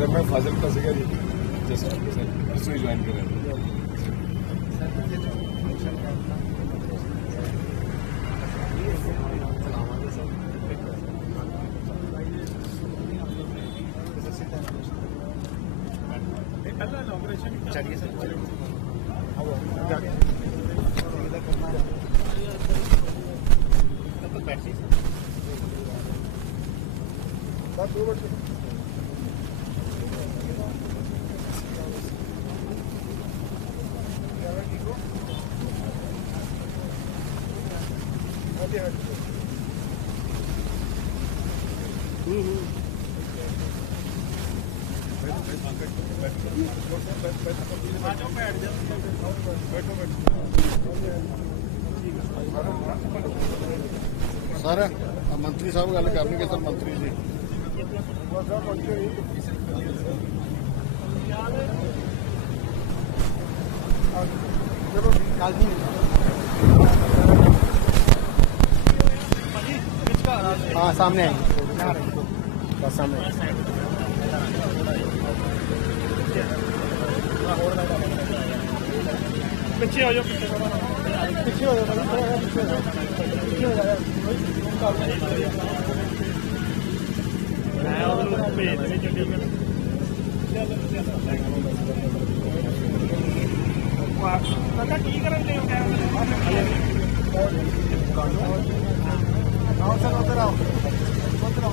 Sir, ਮੈਂ ਫਾਜ਼ਿਲਕਾ ਸੀਗਾ ਜੀ। ਜਸਟ ਸਰ ਪਰਸੋਂ ਹੀ ਜੁਆਇਨ ਕਰਿਆ ਸਰ ਮੰਤਰੀ ਸਾਹਿਬ ਗੱਲ ਕਰਨਗੇ ਸਰ सर मंत्री साहब गल कर लगे सर मंत्री जी। हाँ सामने आएँगे ਸਾਹਮਣੇ। ਪਿੱਛੇ ਹੋ ਜਾਓ। ਪਿੱਛੇ ਪਿੱਛੇ ਹੋ ਜਾਓ ਪਿੱਛੇ ਹੋ ਜਾਓ ਪਿੱਛੇ ਹੋ ਜਾਓ। ਮੈਂ ਉਹਨੂੰ ਭੇਜ ਦੇ ਚੰਡੀਗੜ੍ਹ ਚੱਲ ਚੱਲ ਵਾਹ ਪਤਾ ਕੀ ਕਰਨ ਦੇ ਹੋ ਕੈਮਰੇ ਆਓ ਸਰ ਉਧਰ ਆਓ। ਉਧਰ ਆਓ।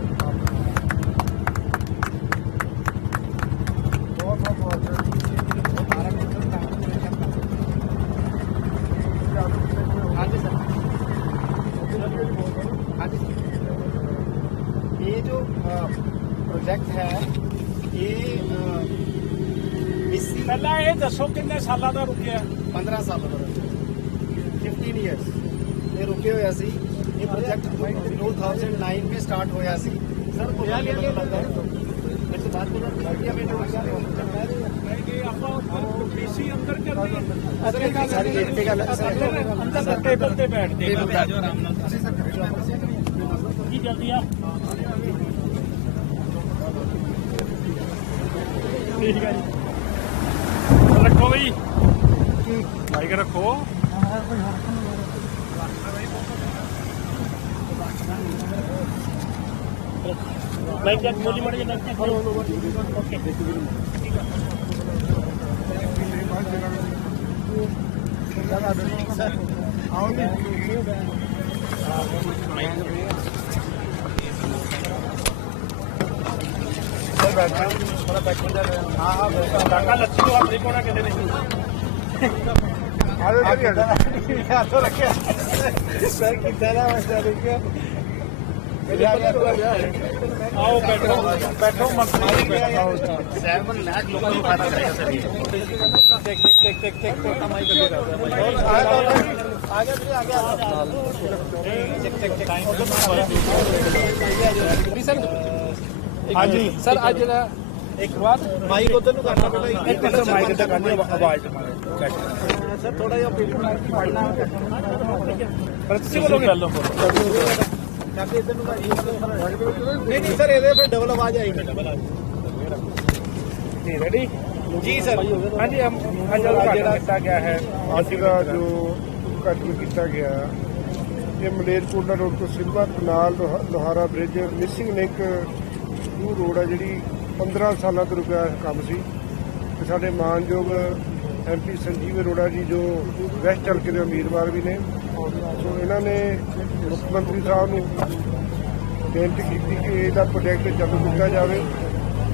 ਇਹ ਦੱਸੋ ਕਿੰਨੇ ਸਾਲਾਂ ਦਾ ਰੁਕਿਆ 15 ਸਾਲ ਦਾ 15 ਇਅਰਸ ਇਹ ਰੁਕੇ ਹੋਇਆ ਸੀ ਇਹ ਪ੍ਰੋਜੈਕਟ 2009 में स्टार्ट होया ਸੀ ਸਰ ਪੁਰਾਣੀ ਲੱਗਦਾ ਹੈ ਇਸ ਬਾਤ को लड़कियां बेटे हो ਇਹ ਆਪਾਂ ਪੀਸੀ ਅੰਦਰ ਕਰਨੀ ਹੈ ਅਸਲ ਸਾਰੀ ਇੱਕ ਗੱਲ ਅੰਦਰ ਟੇਬਲ ਤੇ ਬੈਠਦੇ ਕੀ ਜਲਦੀ ਆ ਠੀਕ ਹੈ ਜੀ ਰੱਖੋ ਬਈ। ਮਾਈਕ ਰੱਖੋ। ਮਾਈਕ ਜੱਟ ਮੋਲੀ ਮੜ ਜੇ ਓਕੇ ਨੂੰ ਆਪਣੀ ਕੋਣਾ ਕਿਤੇ ਨਹੀਂ ਸਰ ਕਿੱਦਾਂ आओ बैठो बैठो मत सेवन लाख लोगों को फ़ायदा करेगा सर ये टेक टेक टेक टेक तो कमाई कर आगे आगे आगे। सर ਹਾਂਜੀ। ਸਰ ਅੱਜ ਜਿਹੜਾ ਇੱਕ ਵਾਰ ਮਾਈਕ ਉਧਰ ਨੂੰ ਕਰਨਾ ਪਹਿਲਾਂ ਇੱਕ ਮਿੰਟ ਮਾਈਕ ਤੇ ਕਰਨੀ ਆਵਾਜ਼ ਮਾਰੇ ਸਰ ਥੋੜਾ ਜਿਹਾ ਫੀਡਬੈਕ ਪੜਨਾ ਪਰ ਤੁਸੀਂ ਬੋਲੋਗੇ? ਪਹਿਲਾਂ ਕਾਫੀ ਇਧਰ ਨੂੰ ਨਹੀਂ ਨਹੀਂ ਸਰ ਇਹਦੇ ਫਿਰ ਡਬਲ ਆਵਾਜ਼ ਆਏਗੀ ਡਬਲ ਜੀ ਰੈਡੀ ਜੀ ਸਰ। ਹਾਂਜੀ ਹਮ ਅਜਲ ਜਿਹੜਾ ਕੀਤਾ ਗਿਆ ਹੈ ਅੱਜ ਦਾ ਜੋ ਕਾਰਜ ਕੀਤਾ ਗਿਆ ਇਹ ਮਲੇਰਕੋਟਲਾ ਰੋਡ ਤੋਂ ਸਿਲਵਾ ਕਨਾਲ ਲੋਹਾ- ਲੋਹਾਰਾ ਬ੍ਰਿਜ ਮਿਸਿੰਗ ਲਿੰਕ ਨੂੰ ਰੋਡ ਆ ਜਿਹੜੀ 15 ਸਾਲਾਂ ਤੋਂ ਰੁਕਿਆ ਕੰਮ ਸੀ। ਤੇ ਸਾਡੇ ਮਾਨਯੋਗ ਐਮਪੀ ਸੰਜੀਵ ਅਰੋੜਾ ਜੀ ਜੋ ਵੈਸਟ ਹਲਕੇ ਦੇ ਉਮੀਦਵਾਰ ਵੀ ਨੇ, ਸੋ ਇਹਨਾਂ ਨੇ ਮੁੱਖ ਮੰਤਰੀ ਸਾਹਿਬ ਨੂੰ ਬੇਨਤੀ ਕੀਤੀ ਕਿ ਇਹਦਾ ਪ੍ਰੋਜੈਕਟ ਚਾਲੂ ਕੀਤਾ ਜਾਵੇ।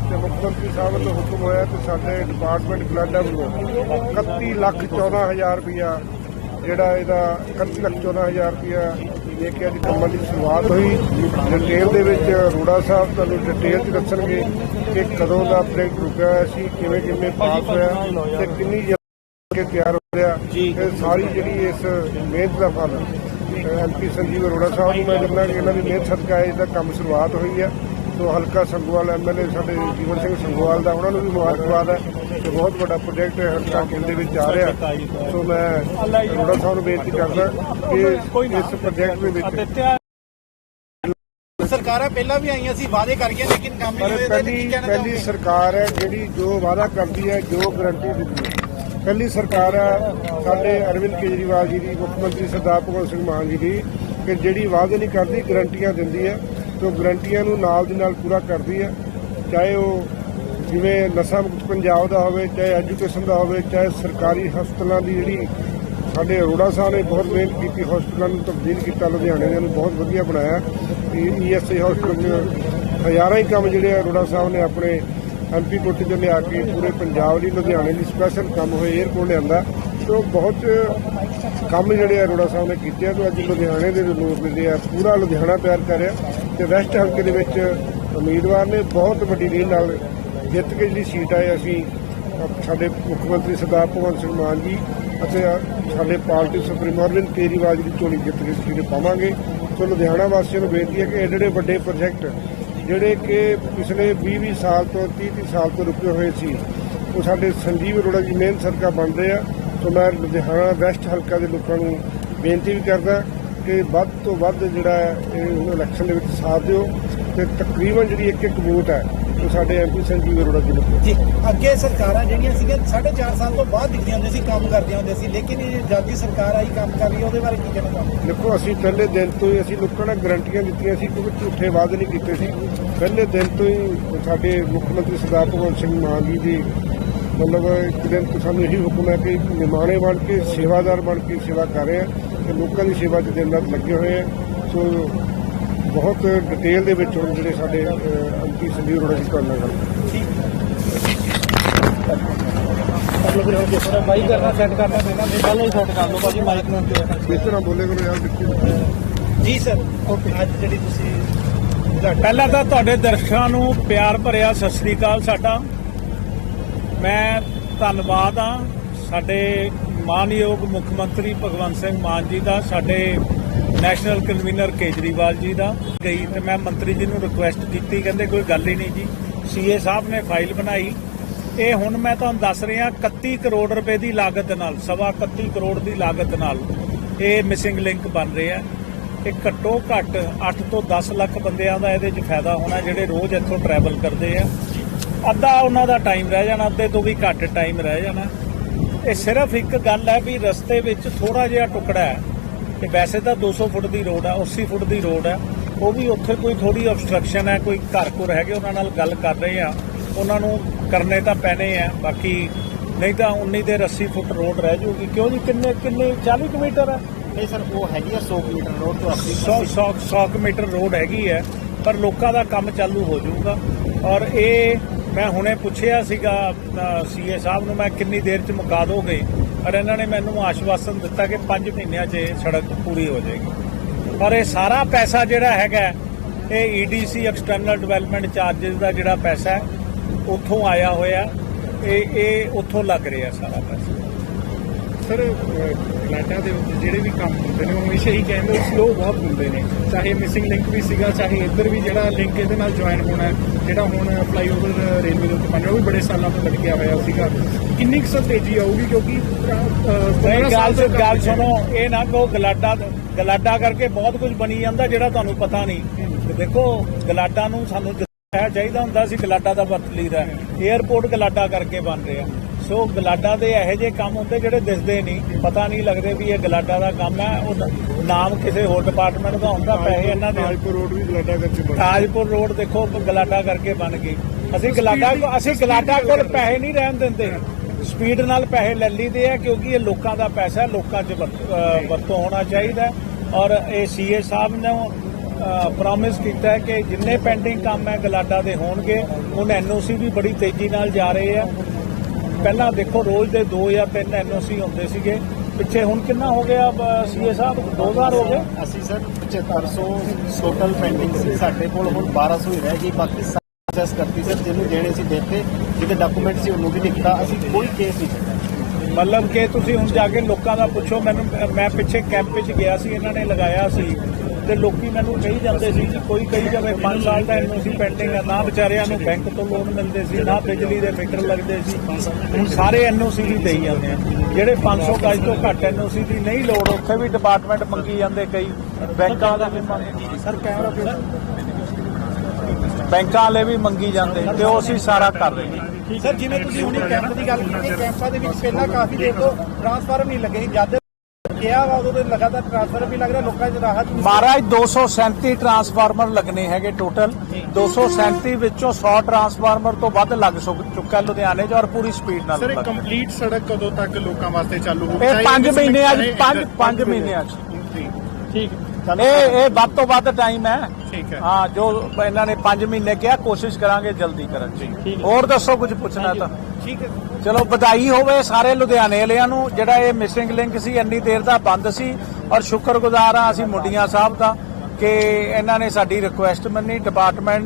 ਤੇ ਮੁੱਖ ਮੰਤਰੀ ਸਾਹਿਬ ਵੱਲੋਂ ਹੁਕਮ ਹੋਇਆ ਤੇ ਸਾਡੇ ਡਿਪਾਰਟਮੈਂਟ ਬਲਾਡਾ ਵੱਲੋਂ 31 ਲੱਖ 14 ਹਜ਼ਾਰ ਰੁਪਇਆ ਜਿਹੜਾ ਇਹਦਾ 31 ਲੱਖ 14 ਹਜ਼ਾਰ ਰੁਪਇਆ ਦੇ ਕੇ ਅੱਜ ਕੰਮਾਂ ਦੀ ਸ਼ੁਰੂਆਤ ਹੋਈ। ਡਿਟੇਲ ਦੇ ਵਿੱਚ ਅਰੋੜਾ ਸਾਹਿਬ ਤੁਹਾਨੂੰ ਡਿਟੇਲ ਚ ਦੱਸਣਗੇ ਕਿ ਕਦੋਂ ਦਾ ਪ੍ਰੋਜੈਕਟ ਰੁਕਿਆ ਹੋਇਆ ਸੀ ਕਿਵੇਂ ਕਿਵੇਂ ਪਾਸ ਹੋਇਆ ਤੇ ਕਿੰਨੀ ਜਲਦੀ ਤਿਆਰ ਹੋ ਰਿਹਾ। ਇਹ ਸਾਰੀ ਜਿਹੜੀ ਇਸ ਮਿਹਨਤ ਦਾ ਫਲ ਐਮਪੀ ਸੰਜੀਵ ਅਰੋੜਾ ਸਾਹਿਬ ਨੂੰ ਮੈਂ ਕਹਿੰਦਾ ਕਿ ਇਹਨਾਂ ਦੀ ਮਿਹਨਤ ਸਦਕਾ ਇਹਦਾ ਕੰਮ ਸ਼ੁਰੂਆਤ ਹੋਈ ਹੈ। ਸੋ ਹਲਕਾ ਸੰਗੋਵਾਲ ਐਮਐਲਏ ਸਾਡੇ ਜੀਵਨ ਸਿੰਘ ਸੰਗੋਵਾਲ ਦਾ ਉਹਨਾਂ ਨੂੰ ਵੀ ਮੁਬਾਰਕਬਾਦ ਹੈ ਕਿ ਬਹੁਤ ਵੱਡਾ ਪ੍ਰੋਜੈਕਟ ਹੈ ਹਲਕਾ ਕੇਂਦਰ ਵਿੱਚ ਆ ਰਿਹਾ। ਸੋ ਮੈਂ ਅਰੋੜਾ ਸਾਹਿਬ ਨੂੰ ਬੇਨਤੀ ਕਰਦਾ ਕਿ ਇਸ ਪ੍ਰੋਜੈਕਟ ਦੇ ਵਿੱਚ ਸਰਕਾਰਾਂ ਪਹਿਲਾਂ ਵੀ ਆਈਆਂ ਸੀ ਵਾਅਦੇ ਕਰਕੇ ਲੇਕਿਨ ਕੰਮ ਨਹੀਂ ਹੋਏ ਪਹਿਲੀ ਪਹਿਲੀ ਸਰਕਾਰ ਹੈ ਜਿਹੜੀ ਜੋ ਵਾਅਦਾ ਕਰਦੀ ਹੈ ਜੋ ਗਰੰਟੀ ਦਿੰਦੀ ਹੈ। ਪਹਿਲੀ ਸਰਕਾਰ ਹੈ ਸਾਡੇ ਅਰਵਿੰਦ ਕੇਜਰੀਵਾਲ ਜੀ ਦੀ ਮੁੱਖ ਮੰਤਰੀ ਸਰਦਾਰ ਭਗਵੰਤ ਸਿੰਘ ਮਾਨ ਜੀ ਦੀ ਕਿ ਜਿਹੜੀ ਵਾਅਦੇ ਨਹੀਂ ਕਰਦੀ ਗਰੰਟੀਆਂ ਦਿੰਦੀ ਹੈ। ਤੇ ਗਰੰਟੀਆਂ ਨੂੰ ਨਾਲ ਦੀ ਨਾਲ ਪੂਰਾ ਕਰਦੀ ਹੈ, ਚਾਹੇ ਉਹ ਜਿਵੇਂ ਨਸ਼ਾ ਮੁਕਤ ਪੰਜਾਬ ਦਾ ਹੋਵੇ, ਚਾਹੇ ਐਜੂਕੇਸ਼ਨ ਦਾ ਹੋਵੇ, ਚਾਹੇ ਸਰਕਾਰੀ ਹਸਪਤਾਲਾਂ ਦੀ ਜਿਹੜੀ ਸਾਡੇ ਅਰੋੜਾ ਸਾਹਿਬ ਨੇ ਬਹੁਤ ਮਿਹਨਤ ਕੀਤੀ, ਹਸਪਤਾਲਾਂ ਨੂੰ ਤਬਦੀਲ ਕੀਤਾ, ਲੁਧਿਆਣੇ ਦੇ ਨੂੰ ਬਹੁਤ ਵਧੀਆ ਬਣਾਇਆ। ਈਐਸਆਈ ਹਸਪਤਾਲ 'ਚ ਹਜ਼ਾਰਾਂ ਹੀ ਕੰਮ ਜਿਹੜੇ ਅਰੋੜਾ ਸਾਹਿਬ ਨੇ ਆਪਣੇ ਐਮਪੀ ਕੋਟੇ ਤੋਂ ਲਿਆ ਕੇ ਪੂਰੇ ਪੰਜਾਬ ਲਈ, ਲੁਧਿਆਣੇ ਲਈ ਸਪੈਸ਼ਲ ਕੰਮ ਹੋਏ 에ਅਰਪੋਰਟ ਲਿਆਂਦਾ। ਤੇ ਉਹ ਬਹੁਤ ਕੰਮ ਜਿਹੜੇ ਆ ਅਰੋੜਾ ਸਾਹਿਬ ਨੇ ਕੀਤੇ ਆ, ਤੇ ਅੱਜ ਲੁਧਿਆਣੇ ਦੇ ਲੋਕ ਜਿਹੜੇ ਆ, ਪੂਰਾ ਲੁਧਿਆਣਾ ਪਿਆਰ ਕਰ ਰਿਹਾ ਤੇ ਵੈਸਟ ਹਲਕੇ ਦੇ ਵਿੱਚ ਉਮੀਦਵਾਰ ਨੇ ਬਹੁਤ ਵੱਡੀ ਲੀਡ ਨਾਲ ਜਿੱਤ ਕੇ ਜਿਹੜੀ ਸੀਟ ਆਏ ਅਸੀਂ ਸਾਡੇ ਮੁੱਖ ਮੰਤਰੀ ਸਰਦਾਰ ਭਗਵੰਤ ਸਿੰਘ ਮਾਨ ਜੀ ਅਤੇ ਸਾਡੇ ਪਾਰਟੀ ਸੁਪਰੀਮੋ ਅਰਵਿੰਦ ਕੇਜਰੀਵਾਲ ਜੀ ਦੀ ਝੋਲੀ ਜਿੱਤ ਕੇ ਸੀਟ ਪਾਵਾਂਗੇ। ਸੋ ਲੁਧਿਆਣਾ ਵਾਸੀਆਂ ਨੂੰ ਬੇਨਤੀ ਹੈ ਕਿ ਇਹ ਜਿਹੜੇ ਵੱਡੇ ਪ੍ਰੋਜੈਕਟ ਜਿਹੜੇ ਕਿ ਪਿਛਲੇ 20-20 ਸਾਲ ਤੋਂ 30-30 ਸਾਲ ਤੋਂ ਰੁਕੇ ਹੋਏ ਸੀ, ਉਹ ਸਾਡੇ ਸੰਜੀਵ ਅਰੋੜਾ ਜੀ ਮੇਨ ਸਰਕਾ ਬਣ ਰਹੇ ਆ। ਸੋ ਮੈਂ ਲੁਧਿਆਣਾ ਵੈਸਟ ਹਲਕਾ ਦੇ ਲੋਕਾਂ ਨੂੰ ਬੇਨਤੀ ਵੀ ਕਰਦਾ ਕਿ ਵੱਧ ਤੋਂ ਵੱਧ ਜਿਹੜਾ ਇਹ ਇਲੈਕਸ਼ਨ ਦੇ ਵਿੱਚ ਸਾਥ ਦਿਓ ਤੇ ਤਕਰੀਬਨ ਜਿਹੜੀ ਇੱਕ ਇੱਕ ਵੋਟ ਹੈ ਉਹ ਸਾਡੇ ਐਮਪੀ ਸੰਜੀਵ ਅਰੋੜਾ ਜੀ ਨੂੰ। ਜੀ ਅੱਗੇ ਸਰਕਾਰਾਂ ਜਿਹੜੀਆਂ ਸੀਗੀਆਂ 4.5 ਸਾਲ ਤੋਂ ਬਾਅਦ ਦਿਖਦੀਆਂ ਹੁੰਦੀਆਂ ਸੀ ਕੰਮ ਕਰਦੀਆਂ ਹੁੰਦੀਆਂ ਸੀ ਲੇਕਿਨ ਇਹ ਜਦ ਦੀ ਸਰਕਾਰ ਆਈ ਕੰਮ ਕਰ ਰਹੀ ਹੈ ਉਹਦੇ ਬਾਰੇ ਕੀ ਕਹਿਣਾ ਚਾਹੋਗੇ ਦੇਖੋ ਅਸੀਂ ਪਹਿਲੇ ਦਿਨ ਤੋਂ ਹੀ ਅਸੀਂ ਲੋਕਾਂ ਨੂੰ ਗਰੰਟੀਆਂ ਦਿੱਤੀਆਂ ਸੀ ਕਿਉਂਕਿ ਝੂਠੇ ਵਾਅਦੇ ਨਹੀਂ ਕੀਤੇ ਸੀ ਪਹਿਲੇ ਦਿਨ ਤੋਂ ਹੀ ਸਾਡੇ ਮੁੱਖ ਮੰਤਰੀ ਸਰਦਾਰ ਭਗਵੰਤ ਸਿੰਘ ਮਾਨ ਜੀ ਦੀ ਮਤਲਬ ਇੱਕ ਦਿਨ ਤੋਂ ਸਾਨੂੰ ਇਹੀ ਹੁਕਮ ਹੈ ਕਿ ਨਿਮਾਣੇ ਬਣ ਕੇ, ਸੇਵਾਦਾਰ ਬਣ ਕੇ ਸੇਵਾ ਕਰ ਰਹੇ ਆ ਤੇ ਲੋਕਾਂ ਦੀ ਸੇਵਾ 'ਚ ਦਿਨ ਰਾਤ ਲੱਗੇ ਹੋਏ ਆ ਸੋ ਬਹੁਤ ਡਿਟੇਲ ਦੇ ਵਿੱਚ ਹੁਣ ਜਿਹੜੇ ਸਾਡੇ ਐਮਪੀ ਸੰਜੀਵ ਅਰੋੜਾ ਜੀ ਤੁਹਾਡੇ ਨਾਲ ਗੱਲ ਕਰਨਾ ਸੈੱਟ ਕਰਨਾ ਪੈਣਾ ਫਿਰ ਪਹਿਲਾਂ ਹੀ। ਸੈੱਟ ਕਰ ਲਓ ਭਾਜੀ ਮਾਈਕ ਨੂੰ ਇਸ ਤਰ੍ਹਾਂ ਬੋਲੇ ਕਰੋ ਯਾਰ ਵਿੱਕੀ ਜੀ ਸਰ, ਓਕੇ। ਅੱਜ ਜਿਹੜੀ ਤੁਸੀਂ ਪਹਿਲਾਂ ਤਾਂ ਤੁਹਾਡੇ ਦਰਸ਼ਕਾਂ ਨੂੰ ਪਿਆਰ ਭਰਿਆ ਸਤਿ ਸ੍ਰੀ ਅਕਾਲ ਸਾਡਾ। ਮੈਂ ਧੰਨਵਾਦ ਆ ਸਾਡੇ ਮਾਨਯੋਗ ਮੁੱਖ ਮੰਤਰੀ ਭਗਵੰਤ ਸਿੰਘ ਮਾਨ ਜੀ ਦਾ, ਸਾਡੇ ਨੈਸ਼ਨਲ ਕਨਵੀਨਰ ਕੇਜਰੀਵਾਲ ਜੀ ਦਾ। ਗਈ ਤੇ ਮੈਂ ਮੰਤਰੀ ਜੀ ਨੂੰ ਰਿਕੁਐਸਟ ਕੀਤੀ, ਕਹਿੰਦੇ ਕੋਈ ਗੱਲ ਹੀ ਨਹੀਂ ਜੀ। ਸੀਏ ਸਾਹਿਬ ਨੇ ਫਾਈਲ ਬਣਾਈ। ਇਹ ਹੁਣ ਮੈਂ ਤੁਹਾਨੂੰ ਦੱਸ ਰਿਹਾ 31 ਕਰੋੜ ਰੁਪਏ ਦੀ ਲਾਗਤ ਨਾਲ, ਸਵਾ 31 ਕਰੋੜ ਦੀ ਲਾਗਤ ਨਾਲ ਇਹ ਮਿਸਿੰਗ ਲਿੰਕ ਬਣ ਰਿਹਾ ਇਹ ਘੱਟੋ ਘੱਟ 8 ਤੋਂ 10 ਲੱਖ ਬੰਦਿਆਂ ਦਾ ਇਹਦੇ 'ਚ ਫਾਇਦਾ ਹੋਣਾ, ਜਿਹੜੇ ਰੋਜ਼ ਇੱਥੋਂ ਟਰੈਵਲ ਕਰਦੇ ਆ। ਅੱਧਾ ਉਹਨਾਂ ਦਾ ਟਾਈਮ ਰਹਿ ਜਾਣਾ ਅੱਧੇ ਤੋਂ ਵੀ ਘੱਟ ਟਾਈਮ ਰਹਿ ਜਾਣਾ। ਇਹ ਸਿਰਫ ਇੱਕ ਗੱਲ ਹੈ ਵੀ ਰਸਤੇ ਵਿੱਚ ਥੋੜਾ ਜਿਹਾ ਟੁਕੜਾ ਹੈ। ਤੇ ਵੈਸੇ ਤਾਂ 200 ਫੁੱਟ ਦੀ ਰੋਡ ਹੈ 80 ਫੁੱਟ ਦੀ ਰੋਡ ਹੈ ਉਹ ਵੀ ਉੱਥੇ ਕੋਈ ਥੋੜੀ ਆਬਸਟਰਕਸ਼ਨ ਹੈ ਕੋਈ ਘਰ ਘੁਰ ਹੈਗੇ ਉਹਨਾਂ ਨਾਲ ਗੱਲ ਕਰ ਰਹੇ ਆ। ਉਹਨਾਂ ਨੂੰ ਕਰਨੇ ਤਾਂ ਪੈਣੇ ਆ ਬਾਕੀ ਨਹੀਂ ਤਾਂ 19 ਦੇ 80 ਫੁੱਟ ਰੋਡ ਰਹਿ ਜੂਗੀ ਕਿਉਂ ਜੀ? ਕਿੰਨੇ ਕਿੰਨੇ 40 ਕਿਲੋਮੀਟਰ ਹੈ ਨਹੀਂ ਸਰ ਉਹ ਹੈਗੀ ਆ 100 ਕਿਲੋਮੀਟਰ ਰੋਡ ਤੋਂ 80 100 100 100 ਮੀਟਰ ਰੋਡ ਹੈਗੀ ਹੈ ਪਰ ਲੋਕਾਂ ਦਾ ਕੰਮ ਚਾਲੂ ਹੋ ਜਾਊਗਾ। ਔਰ ਇਹ ਮੈਂ ਹੁਣੇ ਪੁੱਛਿਆ ਸੀਗਾ ਸੀਏ ਸਾਹਿਬ ਨੂੰ, ਮੈਂ ਕਿੰਨੀ ਦੇਰ ਚ ਮੁਕਾ ਦੋਗੇ? ਪਰ ਇਹਨਾਂ ਨੇ ਮੈਨੂੰ ਆਸ਼ਵਾਸਨ ਦਿੱਤਾ ਕਿ 5 ਮਹੀਨਿਆਂ 'ਚ ਇਹ ਸੜਕ ਪੂਰੀ ਹੋ ਜਾਏਗੀ। ਪਰ ਇਹ ਸਾਰਾ ਪੈਸਾ ਜਿਹੜਾ ਹੈਗਾ, ਇਹ ਈਡੀਸੀ ਐਕਸਟਰਨਲ ਡਿਵੈਲਪਮੈਂਟ ਚਾਰजेस ਦਾ ਜਿਹੜਾ ਪੈਸਾ ਹੈ, ਉੱਥੋਂ ਆਇਆ ਹੋਇਆ। ਇਹ ਇਹ ਉੱਥੋਂ ਲੱਗ ਰਿਹਾ ਸਾਰਾ ਪੈਸਾ। ਸਰ ਕਨਾਡਾ ਦੇ ਵਿੱਚ ਜਿਹੜੇ ਵੀ ਕੰਮ ਹੁੰਦੇ ਨੇ ਉਹ ਹਮੇਸ਼ਾ ਹੀ ਕਹਿੰਦੇ ਸਲੋ ਬਹੁਤ ਹੁੰਦੇ ਨੇ। ਚਾਹੇ ਮਿਸਿੰਗ ਲਿੰਕ ਵੀ ਸੀਗਾ ਚਾਹੇ ਇੱਧਰ ਵੀ ਜਿਹੜਾ ਲਿੰਕ ਇਹਦੇ ਨਾਲ ਜੁਆਇਨ ਹੋਣਾ ਜਿਹੜਾ ਹੁਣ ਫਲਾਈਓਵਰ ਰੇਲਵੇ ਦੇ ਉੱਤੇ ਬਣ ਰਿਹਾ ਉਹ ਵੀ ਬੜੇ ਸਾਲਾਂ ਤੋਂ ਲਟਕਿਆ ਹੋਇਆ ਸੀਗਾ। ਕਿੰਨੀ ਕੁ ਤੇਜ਼ੀ ਆਊਗੀ ਕਿਉਂਕਿ ਅਹ, ਅਹ, ਨਹੀਂ 15 ਗੱਲ ਸਾਲ ਤੋਂ ਗੱਲ ਸੁਣੋ ਇਹ ਨਾ ਕਹੋ ਗਲਾਡਾ ਗਲਾਡਾ ਕਰਕੇ ਬਹੁਤ ਕੁਝ ਬਣੀ ਜਾਂਦਾ ਜਿਹੜਾ ਤੁਹਾਨੂੰ ਪਤਾ ਨਹੀਂ। ਤੇ ਦੇਖੋ ਗਲਾਡਾ ਨੂੰ ਸਾਨੂੰ ਹੈ ਚਾਹੀਦਾ ਹੁੰਦਾ ਸੀ ਗਲਾਡਾ ਦਾ ਵਰਤ ਲਈਦਾ 에ਅਰਪੋਰਟ ਗਲਾਡਾ ਕਰਕੇ ਬਣ ਰਿਹਾ। ਸੋ ਗਲਾਡਾ ਦੇ ਇਹੋ ਜਿਹੇ ਕੰਮ ਹੁੰਦੇ ਜਿਹੜੇ ਦਿਸਦੇ ਨਹੀਂ। ਪਤਾ ਨਹੀਂ ਲੱਗਦੇ ਵੀ ਇਹ ਗਲਾਡਾ ਦਾ ਕੰਮ ਹੈ। ਉਹ ਨਾਮ ਕਿਸੇ ਹੋਰ ਡਿਪਾਰਟਮੈਂਟ ਦਾ ਹੁੰਦਾ ਪੈਸੇ ਇਹਨਾਂ ਦੇ। ਤਾਜਪੁਰ ਰੋਡ ਵੀ ਗਲਾਡਾ ਕਰਕੇ ਬਣ ਤਾਜਪੁਰ ਰੋਡ ਦੇਖੋ ਗਲਾਡਾ ਕਰਕੇ ਬਣ ਗਈ ਅਸੀਂ ਗਲਾਡਾ ਅਸੀਂ ਗਲਾਡਾ ਕੋਲ ਪੈਸੇ ਨਹੀਂ ਰਹਿਣ ਦਿੰਦੇ। ਸਪੀਡ ਨਾਲ ਪੈਸੇ ਲੈ ਲਈਦੇ ਆ ਕਿਉਂਕਿ ਇਹ ਲੋਕਾਂ ਦਾ ਪੈਸਾ ਲੋਕਾਂ 'ਚ ਵਰਤ- ਹੋਣਾ ਚਾਹੀਦਾ। ਔਰ ਇਹ ਸੀਏ ਸਾਹਿਬ ਨੇ ਪ੍ਰੋਮਿਸ ਕੀਤਾ ਹੈ ਕਿ ਜਿੰਨੇ ਪੈਂਡਿੰਗ ਕੰਮ ਹੈ ਗਲਾਡਾ ਦੇ ਹੋਣਗੇ। ਹੁਣ ਐਨਓਸੀ ਵੀ ਬੜੀ ਤੇਜ਼ੀ ਨਾਲ ਜਾ ਰਹੇ ਆ। ਪਹਿਲਾਂ ਦੇਖੋ ਰੋਜ਼ ਦੇ 2 ਜਾਂ 3 ਐਨਓਸੀ ਹੁੰਦੇ ਸੀਗੇ। ਪਿੱਛੇ ਹੁਣ ਕਿੰਨਾ ਹੋ ਗਿਆ ਸੀਏ ਸਾਹਿਬ? 2000 ਹੋ ਗਏ? ਅਸੀਂ ਸਰ 7500 ਟੋਟਲ ਪੈਂਡਿੰਗ ਸੀ ਸਾਡੇ ਕੋਲ ਹੁਣ 1200 ਹੀ ਰਹਿ ਗਈ ਬਾਕੀ ਪ੍ਰੋਸੈਸ ਕਰਤੀ ਸਰ ਜਿਹਨੂੰ ਦੇਣੇ ਸੀ ਦਿੱਤੇ ਜਿਹਦੇ ਡਾਕੂਮੈਂਟ ਸੀ ਉਹਨੂੰ ਵੀ ਦਿੱਤਾ ਅਸੀਂ ਕੋਈ ਕੇਸ ਨਹੀਂ ਛੱਡਿਆ ਮਤਲਬ ਕਿ ਤੁਸੀਂ ਹੁਣ ਜਾ ਕੇ ਲੋਕਾਂ ਦਾ ਪੁੱਛੋ ਮੈਨੂੰ ਮੈਂ ਪਿੱਛੇ ਕੈਂਪ ਵਿੱਚ ਗਿਆ ਸੀ ਇਹਨਾਂ ਨੇ ਲਗਾਇਆ ਸੀ। ਤੇ ਲੋਕੀ ਮੈਨੂੰ ਕਹੀ ਜਾਂਦੇ ਸੀ ਕਿ ਕੋਈ ਕਹੀ ਜਾਵੇ 5 ਸਾਲ ਦਾ ਐਨਓਸੀ ਪੈਂਡਿੰਗ ਹੈ ਨਾ ਵਿਚਾਰਿਆਂ ਨੂੰ ਬੈਂਕ ਤੋਂ ਲੋਨ ਮਿਲਦੇ ਸੀ ਨਾ ਬਿਜਲੀ ਦੇ ਮੀਟਰ ਲੱਗਦੇ ਸੀ। ਹੁਣ ਸਾਰੇ ਐਨਓਸੀ ਹੀ ਦੇਈ ਜਾਂਦੇ ਆ। ਜਿਹੜੇ 500 ਗਜ ਤੋਂ ਘੱਟ ਐਨਓਸੀ ਦੀ ਨਹੀਂ ਲੋੜ ਉੱਥੇ ਵੀ ਡਿਪਾਰਟਮੈਂਟ ਮੰਗੀ ਜਾਂਦੇ ਕਈ ਬੈਂਕਾਂ ਦਾ ਵੀ ਮੰਗ ਸਰ ਕੈਮਰਾ ਬੈਂਕਾਂ ਵਾਲੇ ਵੀ ਮੰਗੀ ਜਾਂਦੇ ਤੇ ਉਹ ਅਸੀਂ ਸਾਰਾ ਕਰ ਰਹੇ ਹਾਂ। ਸਰ ਜਿਵੇਂ ਤੁਸੀਂ ਹੁਣੀ ਕੈਂਪ ਦੀ ਗੱਲ ਕੀਤੀ ਕੈਂਪਾਂ ਦੇ ਵਿੱਚ ਪਹਿਲਾਂ ਕਾਫੀ ਦੇਰ ਤੋਂ ਟ੍ਰਾਂਸਫਾਰਮ ਨਹੀਂ ਲੱਗੇ ਸੀ ਜਦ ਕਿਹਾ ਵਾ ਉਦੋਂ ਤੇ ਲਗਾਤਾਰ ਟ੍ਰਾਂਸਫਾਰਮ ਵੀ ਲੱਗ ਰਿਹਾ ਲੋਕਾਂ 'ਚ ਰਾਹਤ ਵੀ ਮਹਾਰਾਜ 237 ਟਰਾਂਸਫਾਰਮਰ ਲੱਗਣੇ ਹੈਗੇ ਟੋਟਲ 237 ਵਿੱਚੋਂ 100 ਟਰਾਂਸਫਾਰਮਰ ਤੋਂ ਵੱਧ ਲੱਗ ਸੁ- ਚੁੱਕਾ ਲੁਧਿਆਣੇ 'ਚ ਔਰ ਪੂਰੀ ਸਪੀਡ ਨਾਲ ਸਰ ਇਹ ਲੱਗ ਰਿਹਾ। ਕੰਪਲੀਟ ਸੜਕ ਕਦੋਂ ਤੱਕ ਲੋਕਾਂ ਵਾਸਤੇ ਚਾਲੂ ਹੋਊਗੀ ਇਹ 5 ਮਹੀਨਿਆਂ 'ਚ 5 5 ਮਹੀਨਿਆਂ 'ਚ ਠੀਕ। ਇਹ ਇਹ ਵੱਧ ਤੋਂ ਵੱਧ ਟਾਈਮ ਹੈ। ਠੀਕ ਹੈ। ਹਾਂ ਜੋ ਇਹਨਾਂ ਨੇ 5 ਮਹੀਨੇ ਕਿਹਾ ਕੋਸ਼ਿਸ਼ ਕਰਾਂਗੇ ਜਲਦੀ ਕਰਨ ਦੀ। ਹੋਰ ਦੱਸੋ ਕੁਝ ਪੁੱਛਣਾ ਤਾਂ। ਠੀਕ ਹੈ ਚਲੋ, ਵਧਾਈ ਹੋਵੇ ਸਾਰੇ ਲੁਧਿਆਣੇ ਵਾਲਿਆਂ ਨੂੰ। ਜਿਹੜਾ ਇਹ ਮਿਸਿੰਗ ਲਿੰਕ ਸੀ, ਇੰਨੀ ਦੇਰ ਦਾ ਬੰਦ ਸੀ। ਔਰ ਸ਼ੁਕਰਗੁਜ਼ਾਰ ਹਾਂ ਅਸੀਂ ਮੁੰਡੀਆਂ ਸਾਹਿਬ ਦਾ ਕਿ ਇਹਨਾਂ ਨੇ ਸਾਡੀ ਰਿਕੁਐਸਟ ਮੰਨੀ। ਡਿਪਾਰਟਮੈਂਟ